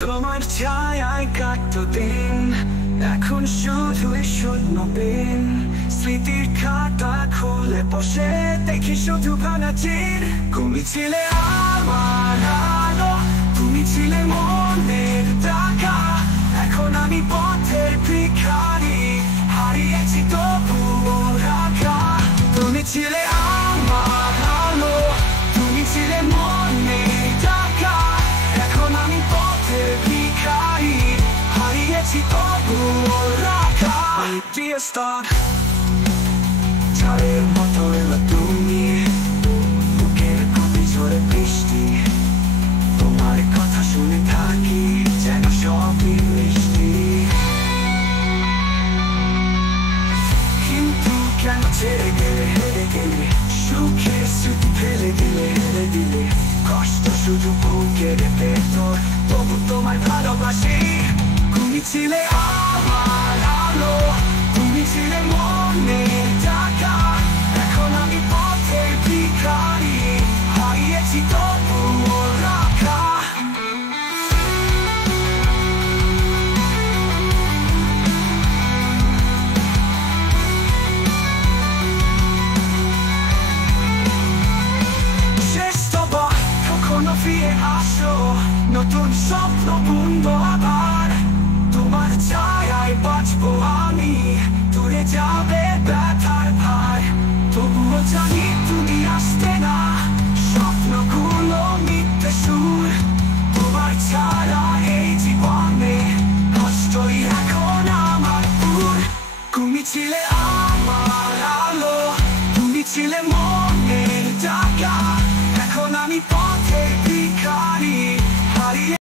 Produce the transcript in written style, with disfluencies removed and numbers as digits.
তোমার ছায়ায় কাটতো দিন, এখন শুধুই শূন্য বিন। স্মৃতির খাতা খুলে বসে দেখি শুধু ভাঙা চির। তুমি ছিলে আমার আলো, তুমি ছিলে মনের টাকা। এখন আমি পথের ভিখারি, হারিয়েছি তবুও রাখা। তুমি ছিলে আমার আলো, তুমি ছিলে মনের টাকা। এখন আমি পথের ভিখারি, হারিয়েছি তবুও রাখা। Dear star, ঝড়ের মতো এলো তুমি, বুকের প্রতি ঝড়ে বৃষ্টি। তোমার কথা শুনে থাকি যেন সবই মিষ্টি। কিন্তু কেন ছেড়ে গেলে, হেরে গেলে, সুখের স্মৃতি ফেলে দিলে, হেরে দিলে। কষ্ট শুধু বুকের ভেতর, তবু তোমায় ভালোবাসি। তুমি ছিলে আমার আলো, তুমি ছিলে মনের টাকা। এখন আমি পথের ভিখারি, হারিয়েছি তবুও রাখা। শেষ তবা কখনো ফিরে আসো, নতুন স্বপ্ন বুনবো